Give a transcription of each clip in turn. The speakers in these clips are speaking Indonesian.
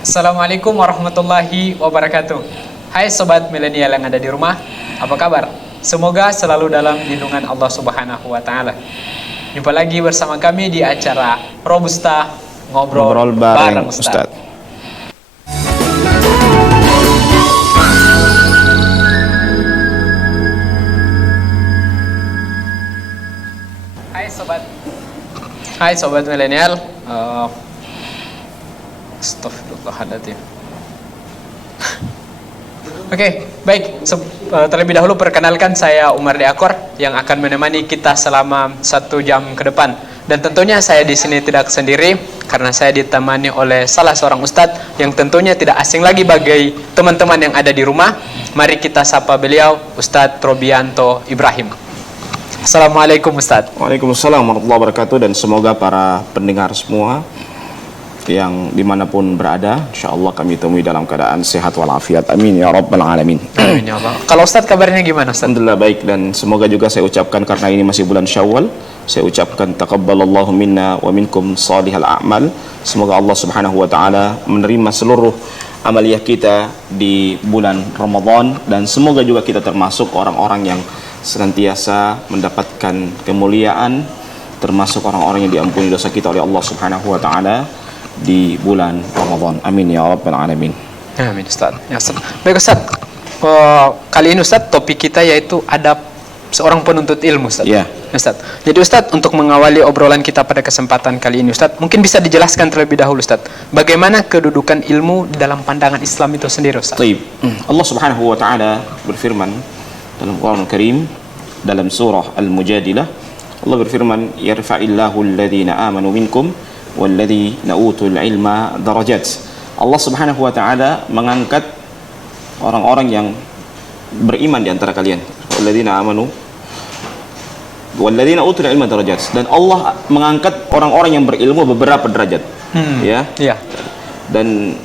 Assalamualaikum warahmatullahi wabarakatuh. Hai sobat milenial yang ada di rumah, apa kabar? Semoga selalu dalam lindungan Allah Subhanahu wa taala. Jumpa lagi bersama kami di acara Robusta Ngobrol bareng Ustadz. Hai sobat milenial. Astagfirullahaladzim. Oke, baik. Terlebih dahulu perkenalkan, saya Umar Diakor yang akan menemani kita selama 1 jam ke depan. Dan tentunya saya di sini tidak sendiri karena saya ditemani oleh salah seorang ustadz yang tentunya tidak asing lagi bagi teman-teman yang ada di rumah. Mari kita sapa beliau, Ustadz Robianto Ibrahim. Assalamualaikum Ustadz. Waalaikumsalam warahmatullahi wabarakatuh. Dan semoga para pendengar semua yang dimanapun berada, insyaAllah kami temui dalam keadaan sehat walafiat. Amin ya rabbal alamin. Amin ya Allah. Kalau Ustadz kabarnya gimana Ustadz? Alhamdulillah baik, dan semoga juga saya ucapkan karena ini masih bulan Syawal, saya ucapkan taqabbalallahu minna wa minkum salihal a'mal. Semoga Allah Subhanahu wa taala menerima seluruh amaliyah kita di bulan Ramadan, dan semoga juga kita termasuk orang-orang yang senantiasa mendapatkan kemuliaan, termasuk orang-orang yang diampuni dosa kita oleh Allah Subhanahu wa taala di bulan Ramadan. Amin ya rabbal alamin. Amin Ustaz. Ya, Ustaz. Baik Ustaz. Kali ini Ustaz topik kita yaitu adab seorang penuntut ilmu Ustaz. Ya. Ustaz. Jadi Ustaz, untuk mengawali obrolan kita pada kesempatan kali ini Ustaz, mungkin bisa dijelaskan terlebih dahulu Ustaz, bagaimana kedudukan ilmu dalam pandangan Islam itu sendiri Ustaz? Baik. Allah Subhanahu wa taala berfirman dalam Al-Qur'an Al-Karim dalam surah Al-Mujadilah. Allah berfirman, "Yarfa'illahu alladhina amanu minkum walladzina utul ilma darajat." Allah Subhanahu wa taala mengangkat orang-orang yang beriman di antara kalian. Walladzina amanu walladzina utul ilma darajat. Dan Allah mengangkat orang-orang yang berilmu beberapa derajat. Ya. Iya. Dan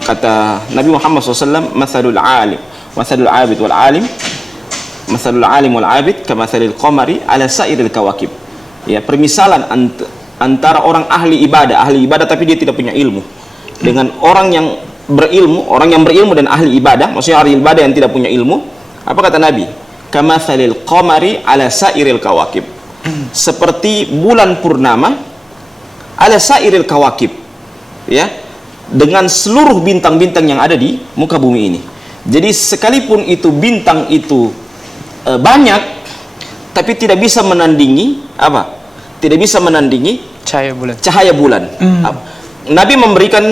kata Nabi Muhammad SAW, "Matsalul alim, matsalul abid wal alim, matsalul alim wal abid kamatsalil qamari ala sairil kawakib." Ya, permisalan antara orang ahli ibadah tapi dia tidak punya ilmu, dengan orang yang berilmu dan ahli ibadah, maksudnya ahli ibadah yang tidak punya ilmu. Apa kata Nabi? Kamatsalil qamari ala sairil kawakib. Seperti bulan purnama ala sairil kawakib. Ya, dengan seluruh bintang-bintang yang ada di muka bumi ini. Jadi sekalipun itu bintang itu banyak, tapi tidak bisa menandingi apa? Tidak bisa menandingi cahaya bulan. Nabi memberikan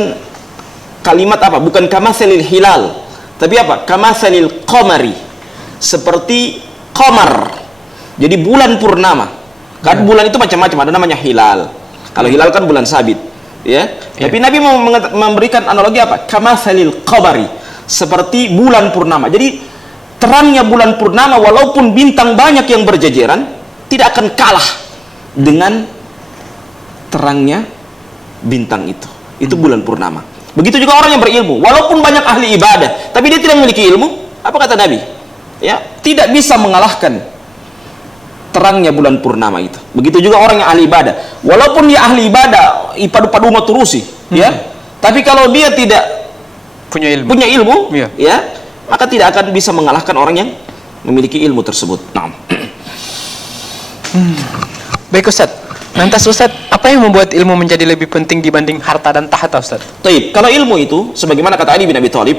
kalimat apa? Bukan kamatsalil hilal, tapi apa? Kamatsalil qamari. Seperti qamar. Jadi bulan purnama. Kan bulan itu macam-macam, ada namanya hilal. Kalau hilal kan bulan sabit, ya. Tapi Nabi memberikan analogi apa? Kamatsalil qamari. Seperti bulan purnama. Jadi terangnya bulan purnama walaupun bintang banyak yang berjejeran tidak akan kalah dengan terangnya bintang itu. Itu bulan purnama. Begitu juga orang yang berilmu, walaupun banyak ahli ibadah tapi dia tidak memiliki ilmu, apa kata Nabi? Ya, tidak bisa mengalahkan terangnya bulan purnama itu. Begitu juga orang yang ahli ibadah, walaupun dia ahli ibadah ipadu-padu maturusi, ya, tapi kalau dia tidak punya ilmu, ya, maka tidak akan bisa mengalahkan orang yang memiliki ilmu tersebut. Nah. Baik Ustaz. Lantas Ustaz, apa yang membuat ilmu menjadi lebih penting dibanding harta dan tahta Ustaz? Baik, kalau ilmu itu sebagaimana kata Ali bin Abi Thalib,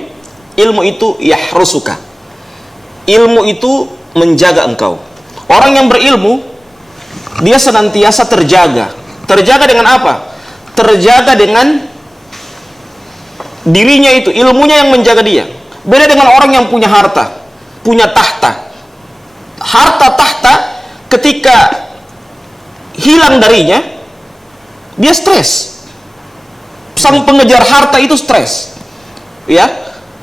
ilmu itu yahrusuka. Ilmu itu menjaga engkau. Orang yang berilmu dia senantiasa terjaga. Terjaga dengan apa? Terjaga dengan dirinya itu, ilmunya yang menjaga dia. Beda dengan orang yang punya harta, punya tahta. Harta tahta ketika hilang darinya, dia stres. Sang pengejar harta itu stres, ya.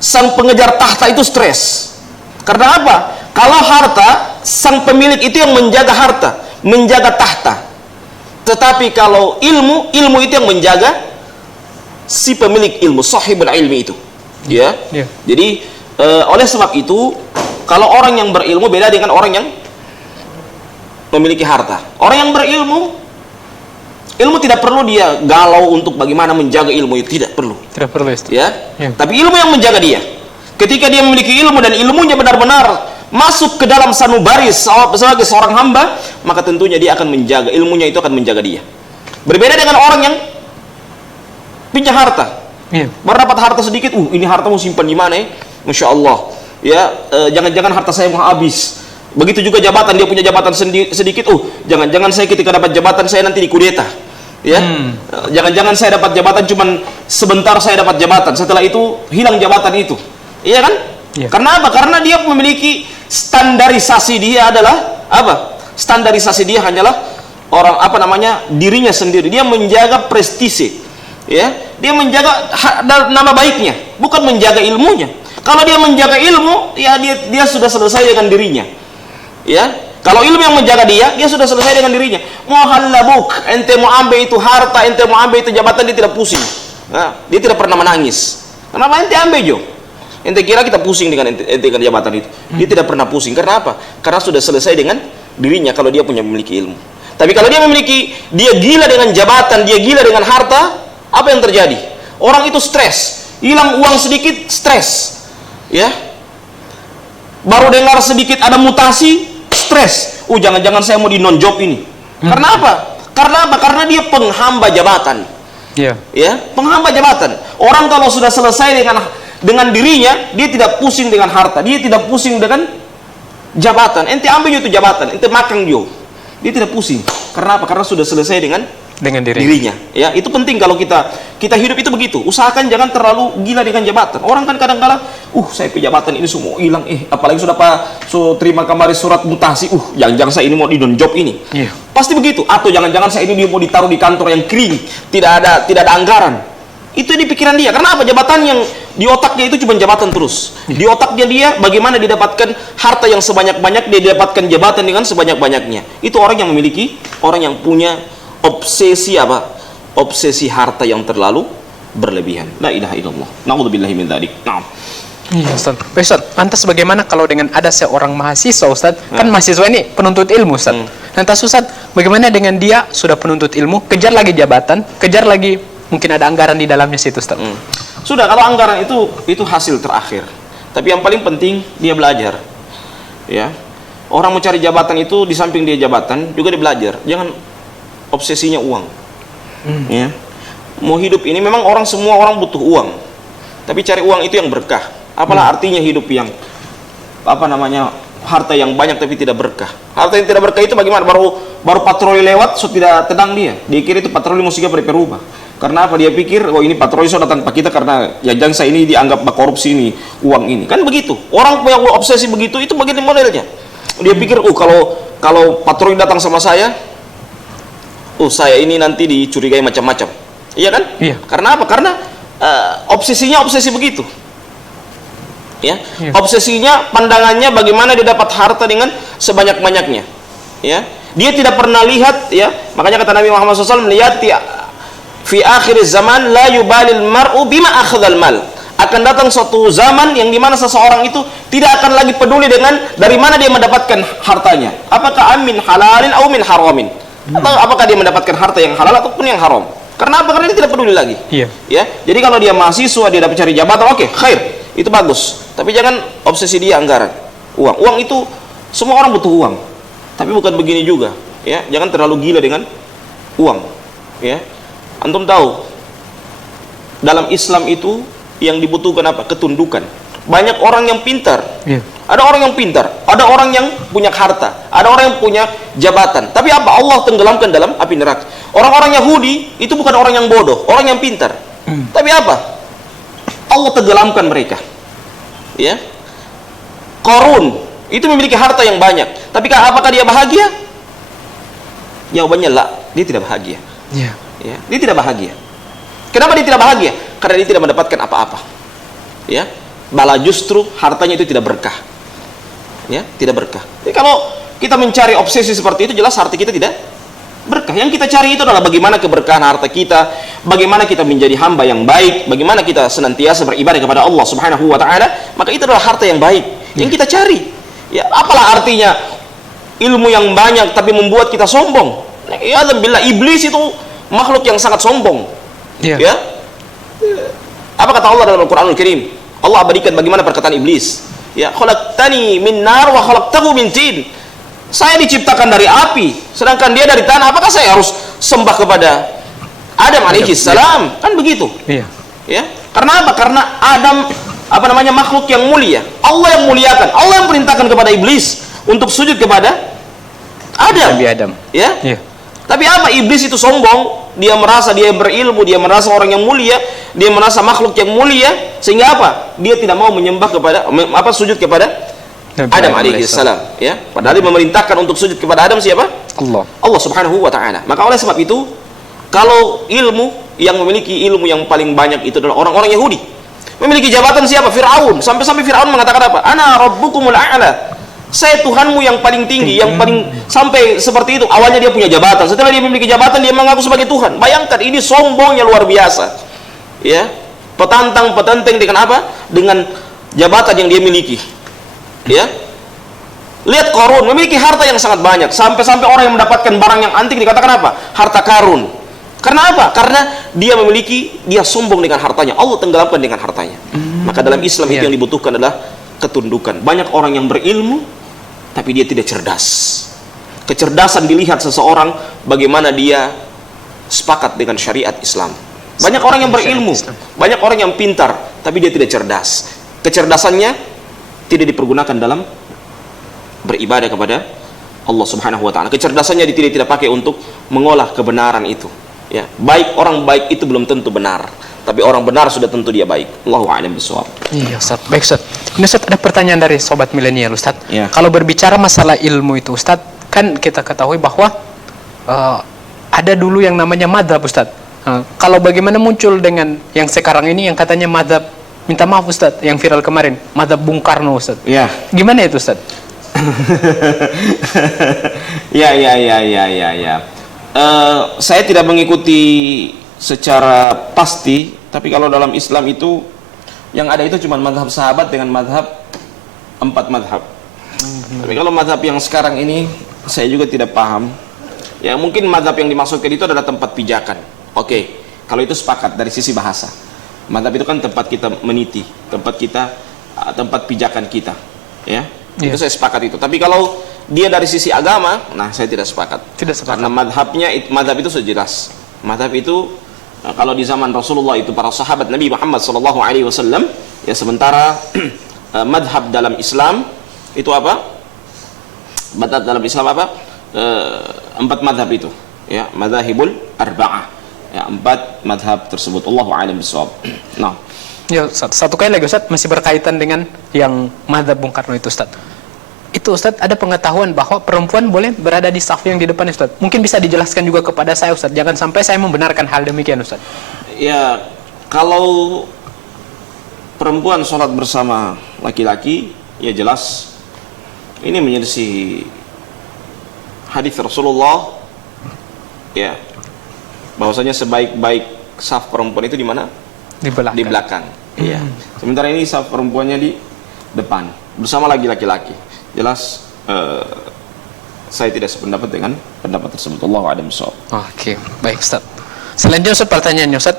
Sang pengejar tahta itu stres. Karena apa? Kalau harta, sang pemilik itu yang menjaga harta, menjaga tahta. Tetapi kalau ilmu itu yang menjaga si pemilik ilmu, sahibul ilmi itu, ya. Jadi oleh sebab itu, kalau orang yang berilmu beda dengan orang yang memiliki harta. Orang yang berilmu ilmu tidak perlu dia galau untuk bagaimana menjaga ilmu itu, tidak perlu. Tidak perlu, Ustaz. Ya. Ya. Tapi ilmu yang menjaga dia. Ketika dia memiliki ilmu dan ilmunya benar-benar masuk ke dalam sanubaris sebagai seorang hamba, maka tentunya dia akan menjaga, ilmunya itu akan menjaga dia. Berbeda dengan orang yang pinjam harta. Iya. Baru dapat harta sedikit, ini harta mau simpan di mana ya? Masya Allah. Ya, jangan-jangan harta saya mau habis. Begitu juga jabatan, dia punya jabatan sedikit, jangan-jangan saya ketika dapat jabatan saya nanti dikudeta. Ya, jangan-jangan saya dapat jabatan cuman sebentar, saya dapat jabatan, setelah itu hilang jabatan itu. Iya kan? Iya. Karena apa? Karena dia memiliki standarisasi, dia adalah apa? Standarisasi dia hanyalah dirinya sendiri. Dia menjaga prestise, ya, dia menjaga nama baiknya, bukan menjaga ilmunya. Kalau dia menjaga ilmu, ya dia sudah selesai dengan dirinya. Ya, kalau ilmu yang menjaga dia sudah selesai dengan dirinya. Muhallabuk, ente mau ambil itu harta, ente mau ambil itu jabatan, dia tidak pusing. Nah, dia tidak pernah menangis. Kenapa ente ambil jo? Ente kira kita pusing dengan ente dengan jabatan itu? Dia tidak pernah pusing. Karena apa? Karena sudah selesai dengan dirinya kalau dia memiliki ilmu. Tapi kalau dia gila dengan jabatan, dia gila dengan harta, apa yang terjadi? Orang itu stres, hilang uang sedikit, stres. Ya, baru dengar sedikit ada mutasi, stres. Jangan-jangan saya mau di non job ini. Karena apa? Karena dia penghamba jabatan. Iya. Ya, penghamba jabatan. Orang kalau sudah selesai dengan dirinya, dia tidak pusing dengan harta, dia tidak pusing dengan jabatan. Ente ambil itu jabatan, ente makan dia. Dia tidak pusing. Karena apa? Karena sudah selesai dengan dirinya. Ya, itu penting kalau kita hidup itu begitu. Usahakan jangan terlalu gila dengan jabatan. Orang kan kadang-kadang, saya jabatan ini semua hilang. Apalagi sudah terima kemarin surat mutasi. Jangan-jangan saya ini mau di non job ini. Iya. Pasti begitu. Atau jangan-jangan saya ini mau ditaruh di kantor yang kering, tidak ada anggaran. Itu di pikiran dia. Karena apa? Jabatan yang di otaknya itu cuma jabatan terus. Di otaknya dia bagaimana didapatkan harta yang sebanyak-banyak, dia dapatkan jabatan dengan sebanyak-banyaknya. Itu orang yang punya obsesi obsesi harta yang terlalu berlebihan. La ilaha illallah. Na'udzubillahi min dzalik. Naam. Iya, Ustaz. Ustaz, lantas bagaimana kalau dengan ada seorang mahasiswa, Ustaz? Kan mahasiswa ini penuntut ilmu, Ustaz. Lantas Ustaz, bagaimana dengan dia sudah penuntut ilmu, kejar lagi jabatan, kejar lagi mungkin ada anggaran di dalamnya situ, Ustaz. Sudah, kalau anggaran itu hasil terakhir. Tapi yang paling penting dia belajar. Ya. Orang mencari jabatan itu di samping dia jabatan, juga dia belajar. Jangan obsesinya uang. Ya. Mau hidup ini memang semua orang butuh uang. Tapi cari uang itu yang berkah. Apalah artinya hidup yang harta yang banyak tapi tidak berkah. Harta yang tidak berkah itu bagaimana? Baru patroli lewat, tidak tenang dia. Dia kira itu patroli musiknya berubah. Karena apa? Dia pikir, ini patroli sudah datang ke kita karena jangsa ini dianggap korupsi ini, uang ini. Kan begitu. Orang punya obsesi begitu, itu begini modelnya. Dia pikir, kalau patroli datang sama saya, saya ini nanti dicurigai macam-macam. Iya kan? Iya. Karena apa? Karena obsesinya obsesi begitu. Ya. Iya. Obsesinya, pandangannya bagaimana dia dapat harta dengan sebanyak-banyaknya. Ya. Dia tidak pernah lihat, ya. Makanya kata Nabi Muhammad SAW, melihat fi akhir zaman la yubalil mar'u bima akhadhal mal. Akan datang suatu zaman yang dimana seseorang itu tidak akan lagi peduli dengan dari mana dia mendapatkan hartanya. Apakah amin halalin atau min haramin? Atau apakah dia mendapatkan harta yang halal ataupun yang haram? Karena apa? Karena dia tidak peduli lagi. Iya. Ya. Jadi kalau dia mahasiswa, dia dapat cari jabatan, oke, khair. Itu bagus. Tapi jangan obsesi dia anggaran. Uang itu semua orang butuh uang. Tapi bukan begini juga, ya. Jangan terlalu gila dengan uang, ya. Antum tahu dalam Islam itu yang dibutuhkan apa? Ketundukan. Banyak orang yang pintar. Yeah. Ada orang yang pintar, ada orang yang punya harta, ada orang yang punya jabatan. Tapi apa? Allah tenggelamkan dalam api neraka. Orang-orang Yahudi itu bukan orang yang bodoh, orang yang pintar. Tapi apa? Allah tenggelamkan mereka. Ya. Qarun itu memiliki harta yang banyak. Tapi apakah dia bahagia? Jawabannya la, dia tidak bahagia. Yeah. Ya, dia tidak bahagia. Kenapa dia tidak bahagia? Karena dia tidak mendapatkan apa-apa. Ya. Malah justru hartanya itu tidak berkah. Ya, tidak berkah. Jadi kalau kita mencari obsesi seperti itu, jelas harta kita tidak berkah. Yang kita cari itu adalah bagaimana keberkahan harta kita, bagaimana kita menjadi hamba yang baik, bagaimana kita senantiasa beribadah kepada Allah Subhanahu wa taala, maka itu adalah harta yang baik yang kita cari. Ya, apalah artinya ilmu yang banyak tapi membuat kita sombong. Ya, alhamdulillah, iblis itu makhluk yang sangat sombong. Iya. Ya. Apa kata Allah dalam Al-Qur'anul Karim? Allah abadikan bagaimana perkataan iblis. Ya, khalaqtani min nar wa khalaqtahu min tin. Saya diciptakan dari api, sedangkan dia dari tanah. Apakah saya harus sembah kepada Adam alaihi salam? Kan begitu. Iya. Ya. Karena apa? Karena Adam makhluk yang mulia. Allah yang muliakan. Allah yang perintahkan kepada iblis untuk sujud kepada Adam. Nabi Adam. Ya. Iya. Tapi apa? Iblis itu sombong. Dia merasa dia berilmu, dia merasa orang yang mulia, dia merasa makhluk yang mulia, sehingga apa? Dia tidak mau menyembah kepada sujud kepada Nabi Adam alaihi salam, ya. Padahal dia memerintahkan untuk sujud kepada Adam siapa? Allah Subhanahu wa taala. Maka oleh sebab itu, kalau ilmu yang memiliki ilmu yang paling banyak itu adalah orang-orang Yahudi. Memiliki jabatan siapa? Firaun. Sampai-sampai Firaun mengatakan apa? Ana rabbukumul a'la. Saya Tuhanmu yang paling tinggi, yang paling, sampai seperti itu. Awalnya dia punya jabatan, setelah dia memiliki jabatan dia mengaku sebagai Tuhan. Bayangkan, ini sombongnya luar biasa. Ya, petantang-petenteng dengan apa? Dengan jabatan yang dia miliki. Ya. Lihat Qarun, memiliki harta yang sangat banyak, sampai-sampai orang yang mendapatkan barang yang antik dikatakan apa? Harta karun. Karena apa? Karena dia sombong dengan hartanya. Allah tenggelamkan dengan hartanya. Maka dalam Islam itu yang dibutuhkan adalah ketundukan. Banyak orang yang berilmu tapi dia tidak cerdas. Kecerdasan dilihat seseorang bagaimana dia sepakat dengan syariat Islam. Banyak orang yang berilmu, banyak orang yang pintar, tapi dia tidak cerdas. Kecerdasannya tidak dipergunakan dalam beribadah kepada Allah Subhanahu wa taala. Kecerdasannya tidak pakai untuk mengolah kebenaran itu. Ya, orang baik itu belum tentu benar, tapi orang benar sudah tentu dia baik. Allahu a'lam bishawab. Iya, Ustaz. Baik, Ustaz. Ini Ustaz ada pertanyaan dari sobat milenial, Ustaz. Ya. Kalau berbicara masalah ilmu itu, Ustaz, kan kita ketahui bahwa ada dulu yang namanya madzhab, Ustaz. Kalau bagaimana muncul dengan yang sekarang ini yang katanya madzhab, minta maaf Ustaz, yang viral kemarin, madzhab Bung Karno, Ustaz. Ya. Gimana itu, Ustaz? Ya. Saya tidak mengikuti secara pasti, tapi kalau dalam Islam itu yang ada itu cuma mazhab sahabat dengan mazhab 4 mazhab. Tapi kalau mazhab yang sekarang ini saya juga tidak paham. Ya, mungkin mazhab yang dimaksudkan itu adalah tempat pijakan. Oke, kalau itu sepakat dari sisi bahasa. Mazhab itu kan tempat kita meniti, tempat pijakan kita, ya. Itu saya sepakat itu. Tapi kalau dia dari sisi agama, nah saya tidak sepakat. Karena mazhab itu sudah jelas. Mazhab itu kalau di zaman Rasulullah itu para sahabat Nabi Muhammad SAW, ya, sementara mazhab dalam Islam itu apa? Mazhab dalam Islam apa? 4 mazhab itu, ya, madzhabul arba'ah. Ya, 4 mazhab tersebut. Allahu a'lam bishawab. Nah. Ya, satu kali lagi, Ustaz, masih berkaitan dengan yang madzhab Bung Karno itu, Ustaz. Itu, Ustaz, ada pengetahuan bahwa perempuan boleh berada di saf yang di depan, Ustaz. Mungkin bisa dijelaskan juga kepada saya, Ustaz. Jangan sampai saya membenarkan hal demikian, Ustaz. Ya, kalau perempuan sholat bersama laki-laki, ya jelas ini menyelisih hadis Rasulullah, ya, bahwasanya sebaik-baik saf perempuan itu di mana? Di belakang. Ya. Sementara ini saf perempuannya di depan bersama laki-laki. Jelas saya tidak sependapat dengan pendapat tersebut. Allahu a'lam bishawab. Oke, baik, Ustaz. Selanjutnya, Ustaz, pertanyaannya, Ustaz,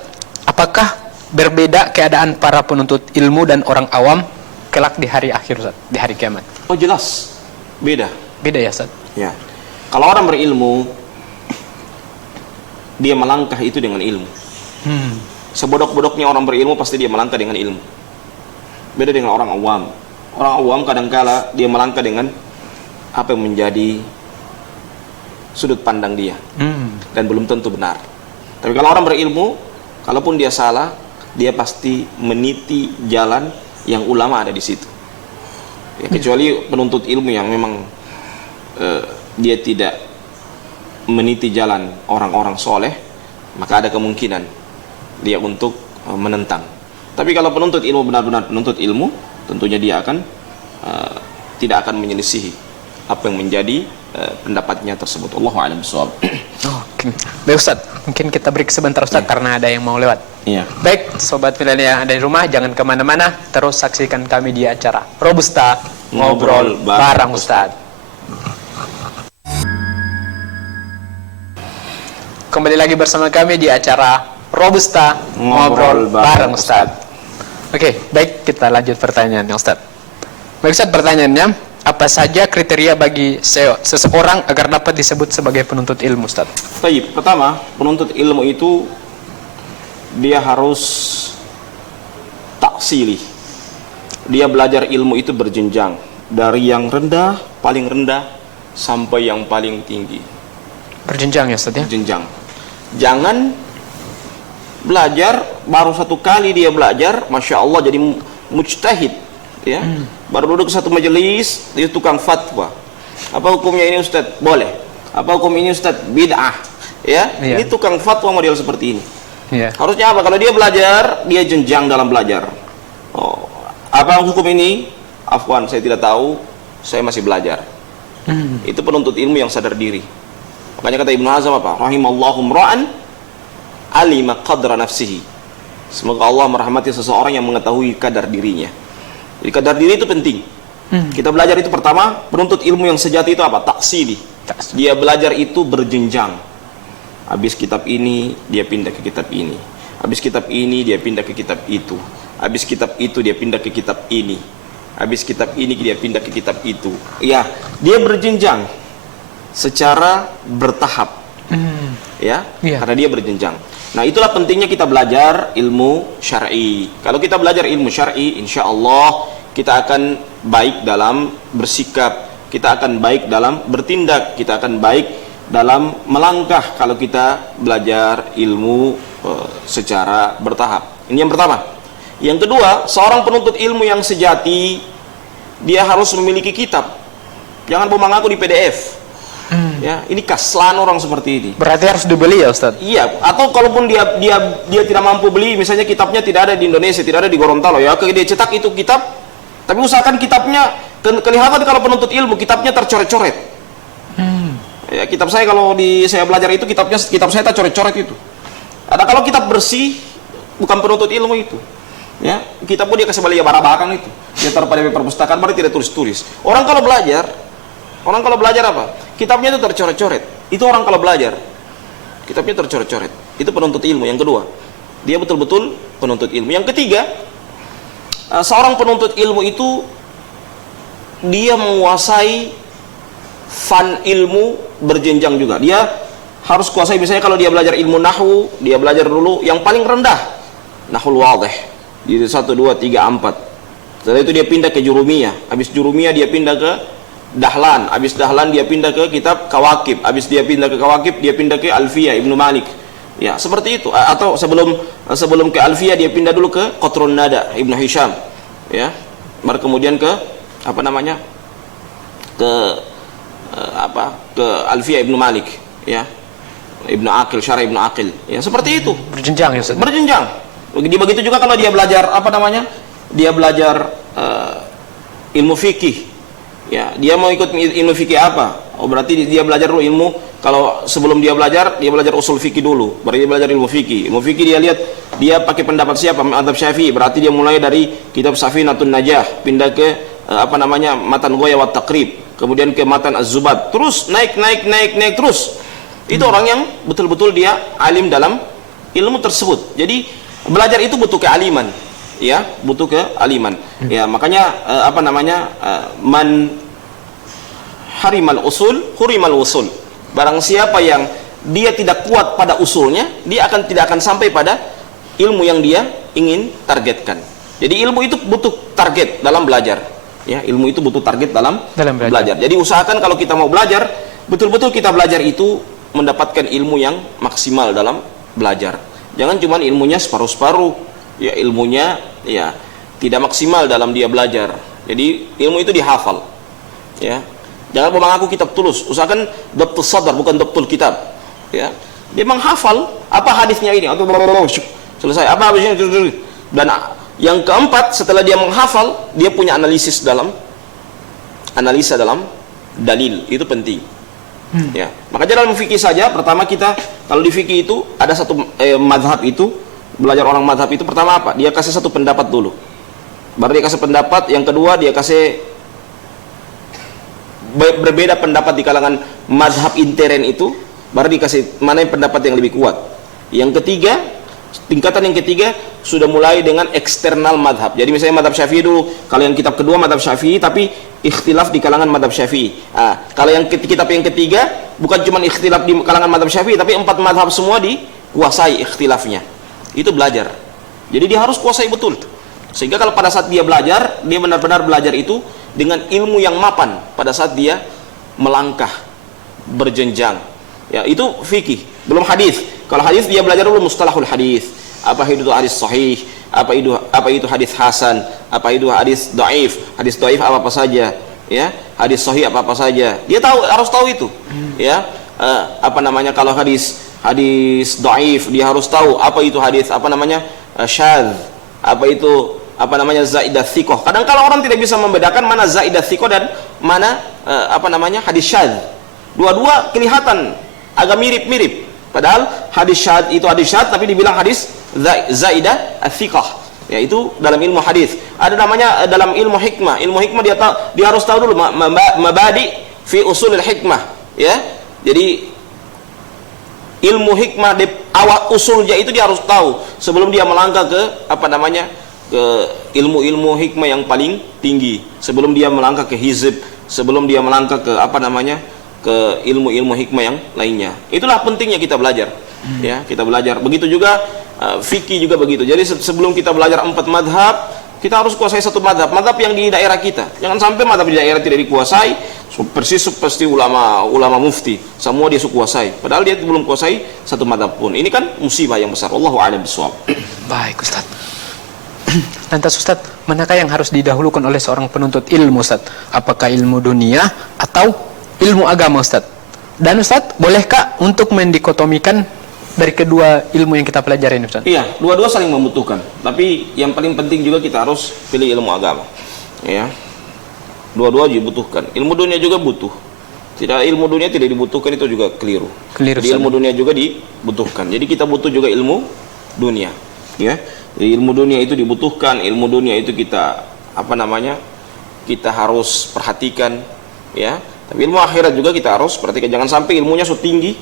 apakah berbeda keadaan para penuntut ilmu dan orang awam kelak di hari akhir, Ustaz, di hari kiamat? Oh, jelas beda ya, Ustaz. Ya, kalau orang berilmu dia melangkah itu dengan ilmu. Sebodok-bodoknya orang berilmu pasti dia melangkah dengan ilmu. Beda dengan orang awam. Orang awam kadangkala dia melangkah dengan apa yang menjadi sudut pandang dia, dan belum tentu benar. Tapi kalau orang berilmu, kalaupun dia salah, dia pasti meniti jalan yang ulama ada di situ. Ya, kecuali penuntut ilmu yang memang dia tidak meniti jalan orang-orang soleh, maka ada kemungkinan dia untuk menentang. Tapi kalau penuntut ilmu benar-benar penuntut ilmu, tentunya dia akan tidak akan menyelisihi apa yang menjadi pendapatnya tersebut. Allahu a'lam bishawab. Oke. Baik, Ustaz, mungkin kita break sebentar, Ustaz, karena ada yang mau lewat. Iya. Baik, sobat milenial yang ada di rumah, jangan kemana-mana, terus saksikan kami di acara Robusta Ngobrol bareng Ustaz. kembali lagi bersama kami di acara Robusta Ngobrol Bareng Ustadz. Oke, baik, kita lanjut pertanyaannya Ustadz. Baik Ustadz, pertanyaannya, apa saja kriteria bagi seseorang agar dapat disebut sebagai penuntut ilmu Ustadz? Baik, pertama, penuntut ilmu itu dia harus taksili. Dia belajar ilmu itu berjenjang, dari yang rendah, paling rendah, sampai yang paling tinggi. Berjenjang ya Ustadz ya? Jenjang. Jangan belajar baru satu kali dia belajar, masya Allah jadi mujtahid, ya. Baru duduk satu majelis, dia tukang fatwa. Apa hukumnya ini Ustadz? Boleh. Apa hukum ini Ustadz? Bid'ah. Ya, Iya. ini tukang fatwa model seperti ini. Iya. Harusnya apa? Kalau dia belajar, dia jenjang dalam belajar. Oh, apa hukum ini? Afwan, saya tidak tahu. Saya masih belajar. Itu penuntut ilmu yang sadar diri. Makanya kata Ibnu Hazm apa? Rahimallahu mra'an alima qadra nafsihi. Semoga Allah merahmati seseorang yang mengetahui kadar dirinya. Jadi kadar diri itu penting. Kita belajar itu pertama, penuntut ilmu yang sejati itu apa? Taksili. Dia belajar itu berjenjang. Habis kitab ini, dia pindah ke kitab ini. Habis kitab ini, dia pindah ke kitab itu. Habis kitab itu, dia pindah ke kitab ini. Habis kitab ini, dia pindah ke kitab itu. Ya, dia berjenjang secara bertahap. Ya, Iya. karena dia berjenjang. Nah, itulah pentingnya kita belajar ilmu syar'i. Kalau kita belajar ilmu syar'i, insya Allah kita akan baik dalam bersikap, kita akan baik dalam bertindak, kita akan baik dalam melangkah kalau kita belajar ilmu secara bertahap. Ini yang pertama. Yang kedua, seorang penuntut ilmu yang sejati, dia harus memiliki kitab. Jangan mau mengaku di PDF. Ya, ini kaslan orang seperti ini. Berarti harus dibeli ya Ustadz? Iya, atau kalaupun dia tidak mampu beli, misalnya kitabnya tidak ada di Indonesia, tidak ada di Gorontalo, ya, dia cetak itu kitab, tapi usahakan kitabnya kelihatan kalau penuntut ilmu kitabnya tercoret-coret. Ya, kitab saya kalau saya belajar itu kitab saya tercoret-coret itu. Ada kalau kitab bersih, bukan penuntut ilmu itu. Ya, kitab pun dia kasih balik barang-barang itu. Dia taruh pada perpustakaan, berarti tidak tulis-tulis. Orang kalau belajar apa? Kitabnya itu tercoret-coret. Itu orang kalau belajar, kitabnya tercoret-coret. Itu penuntut ilmu. Yang kedua, dia betul-betul penuntut ilmu. Yang ketiga, seorang penuntut ilmu itu dia menguasai fan ilmu berjenjang juga. Dia harus kuasai, misalnya kalau dia belajar ilmu nahwu, dia belajar dulu yang paling rendah, nahwul wadih. Jadi 1 2 3 4. Setelah itu dia pindah ke jurumiyah. Habis jurumiyah dia pindah ke Dahlan, habis Dahlan dia pindah ke kitab Kawakib, habis dia pindah ke Kawakib dia pindah ke Alfiyah Ibnu Malik. Ya, seperti itu. Atau sebelum ke Alfiyah dia pindah dulu ke Qatrun Nada Ibnu Hisham. Ya. Baru kemudian ke ke Alfiyah Ibnu Malik, ya. Ibnu Aqil, Syarah Ibnu Aqil. Ya, seperti itu. Berjenjang ya Ustadz? Berjenjang. Begitu juga kalau dia belajar Dia belajar ilmu fikih. Ya, dia mau ikut ilmu fikih apa? Oh, berarti dia belajar dulu ilmu. Kalau sebelum dia belajar usul fikih dulu. Baru dia belajar ilmu fikih. Ilmu fikih dia lihat dia pakai pendapat siapa? Mazhab Syafi'i. Berarti dia mulai dari kitab Safinatun Najah, pindah ke Matan Ghoya wa Taqrib, kemudian ke Matan Az-Zubad. Terus naik terus. Itu orang yang betul-betul dia alim dalam ilmu tersebut. Jadi belajar itu butuh kealiman. Ya, butuh kealiman. Ya, makanya man harimal usul hurimal usul. Barang siapa yang dia tidak kuat pada usulnya, dia tidak akan sampai pada ilmu yang dia ingin targetkan. Jadi ilmu itu butuh target dalam belajar. Ya, ilmu itu butuh target dalam belajar. Jadi usahakan kalau kita mau belajar, betul-betul kita belajar itu mendapatkan ilmu yang maksimal dalam belajar. Jangan cuma ilmunya separuh-separuh. Ya, ilmunya ya tidak maksimal dalam dia belajar. Jadi ilmu itu dihafal. Ya. Jangan mengaku kitab tulus. Usahakan dhabtul sadar, bukan dhabtul kitab. Ya. Dia menghafal apa hadisnya ini. Selesai. Apa habisnya? Dan yang keempat, setelah dia menghafal, dia punya analisa dalam dalil. Itu penting. Ya. Makanya dalam fikih saja, pertama kita kalau di fikih itu ada satu mazhab itu, belajar orang mazhab itu pertama apa? Dia kasih satu pendapat dulu. Baru dia kasih pendapat, yang kedua dia kasih berbeda pendapat di kalangan mazhab intern itu, baru dikasih mana yang pendapat yang lebih kuat. Yang ketiga, tingkatan yang ketiga sudah mulai dengan eksternal madhab. Jadi misalnya madhab Syafi'i dulu, kalau yang kitab kedua madhab Syafi'i tapi ikhtilaf di kalangan madhab Syafi'i. Kalau yang kitab yang ketiga bukan cuma ikhtilaf di kalangan madhab Syafi'i, tapi 4 madhab semua dikuasai ikhtilafnya. Itu belajar. Jadi dia harus kuasai betul. Sehingga kalau pada saat dia belajar, dia benar-benar belajar itu dengan ilmu yang mapan pada saat dia melangkah berjenjang. Ya, itu fikih, belum hadis. Kalau hadis dia belajar dulu mustalahul hadis. Apa itu hadis sahih, apa itu hadis hasan, apa itu hadis dhaif. Hadis dhaif apa saja, ya. Hadis sahih apa saja. Dia harus tahu itu. Ya. Kalau hadis dhaif, dia harus tahu apa itu hadis syadz, apa itu zaidah thiqah. Kadang kalau orang tidak bisa membedakan mana zaidah thiqah dan mana hadis syadz. Dua-dua kelihatan agak mirip-mirip. Padahal hadis syadz itu hadis syadz tapi dibilang hadis zaidah thiqah. Ya, itu dalam ilmu hadis. Ada namanya dalam ilmu hikmah. Ilmu hikmah dia harus tahu dulu mabadi fi usulil hikmah, ya. Jadi ilmu hikmah di awal usulnya itu dia harus tahu sebelum dia melangkah ke ke ilmu-ilmu hikmah yang paling tinggi, sebelum dia melangkah ke hizb, sebelum dia melangkah ke ke ilmu-ilmu hikmah yang lainnya. Itulah pentingnya kita belajar. Ya, kita belajar. Begitu juga fikih juga begitu. Jadi sebelum kita belajar 4 madhab, kita harus kuasai satu madhab yang di daerah kita. Jangan sampai madhab di daerah tidak dikuasai, persis pasti ulama mufti semua dia kuasai, padahal dia belum kuasai satu madhab pun. Ini kan musibah yang besar. Wallahu a'lam bishawab. Baik Ustaz. Lantas Ustaz, manakah yang harus didahulukan oleh seorang penuntut ilmu Ustaz? Apakah ilmu dunia atau ilmu agama Ustaz? Dan Ustaz, bolehkah untuk mendikotomikan dari kedua ilmu yang kita pelajari Ustaz? Iya, dua-dua saling membutuhkan. Tapi yang paling penting juga kita harus pilih ilmu agama. Ya. Dua-dua dibutuhkan. Ilmu dunia juga butuh. Tidak, ilmu dunia tidak dibutuhkan itu juga keliru. Jadi ilmu dunia juga dibutuhkan. Jadi kita butuh juga ilmu dunia. Ya. Jadi ilmu dunia itu dibutuhkan. Ilmu dunia itu kita kita harus perhatikan, ya. Tapi ilmu akhirat juga kita harus perhatikan. Jangan sampai ilmunya tinggi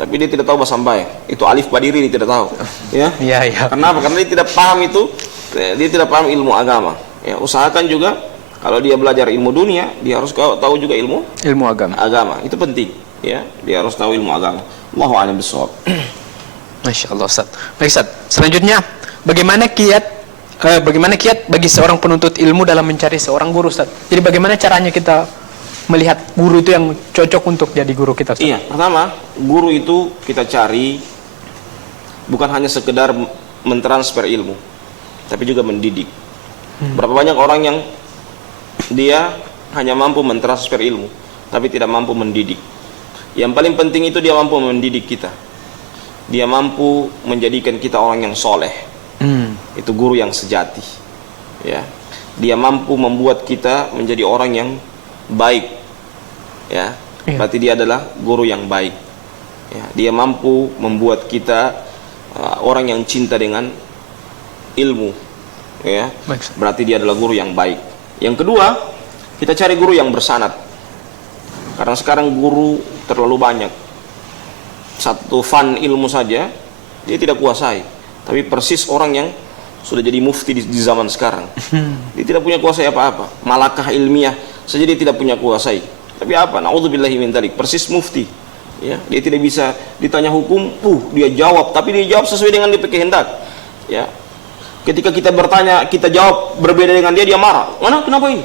tapi dia tidak tahu bahasa Mbae. Itu alif badiri dia tidak tahu. Ya. Iya. Kenapa? Karena dia tidak paham itu. Dia tidak paham ilmu agama. Ya, usahakan juga kalau dia belajar ilmu dunia, dia harus tahu juga ilmu agama. Itu penting, ya. Dia harus tahu ilmu agama. Allahu a'lam bishawab. Masya Allah Ustaz. Baik Ustaz. Selanjutnya, bagaimana kiat bagi seorang penuntut ilmu dalam mencari seorang guru Ustaz? Jadi bagaimana caranya kita melihat guru itu yang cocok untuk jadi guru kita Ustaz? Iya, pertama, guru itu kita cari bukan hanya sekedar mentransfer ilmu, tapi juga mendidik. Berapa banyak orang yang dia hanya mampu mentransfer ilmu, tapi tidak mampu mendidik. Yang paling penting itu dia mampu mendidik kita. Dia mampu menjadikan kita orang yang soleh. Itu guru yang sejati. Ya, dia mampu membuat kita menjadi orang yang baik. Ya, berarti dia adalah guru yang baik. Ya, dia mampu membuat kita orang yang cinta dengan ilmu. Ya, berarti dia adalah guru yang baik. Yang kedua, kita cari guru yang bersanad. Karena sekarang guru terlalu banyak. Satu fan ilmu saja dia tidak kuasai. Tapi persis orang yang sudah jadi mufti di zaman sekarang. Dia tidak punya kuasai apa-apa. Malakah ilmiah saja dia tidak punya kuasai. Tapi apa? Na'udzubillahi min dzalik. Persis mufti. Ya, dia tidak bisa ditanya hukum, dia jawab, tapi dia jawab sesuai dengan dia kehendak. Ya. Ketika kita bertanya, kita jawab berbeda dengan dia marah. Kenapa ini?